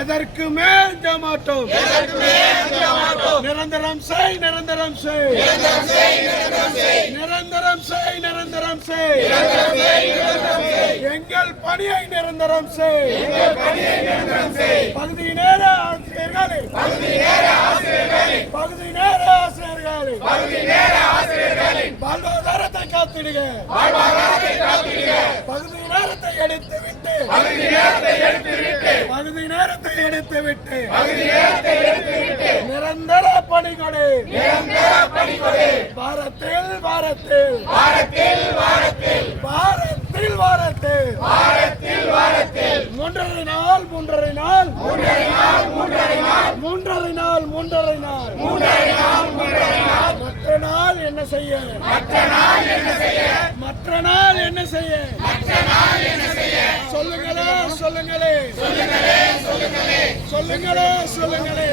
எதற்குமே அஞ்ச மாட்டோம். நிரந்தரம் செய், நிரந்தரம் செய், நிரந்தரம் செய், நிரந்தரம் செய், எங்கள் பணியை நிரந்தரம் செய். பகுதி நேர ஆசிரியர்களே, பகுதி நேர ஆசிரியர்களே, வாழ்வாதாரத்தை காத்திடுக. பகுதி நேரத்தை எடுத்துவிட்டு, பகுதி நேரத்தை எடுத்துவிட்டு நிரந்தர பணிகொடு. வாரத்தில் வாரத்தில் வாரத்தில் வாரத்தில் 3.5 நாள் 3.5 நாள் 3.5 நாள் 3.5 நாள். மற்ற நாள் என்ன செய்ய? மற்ற நாள் என்ன செய்ய? சொல்லுங்களே சொல்லுங்களே சொல்லுங்களே சொல்லுங்களே.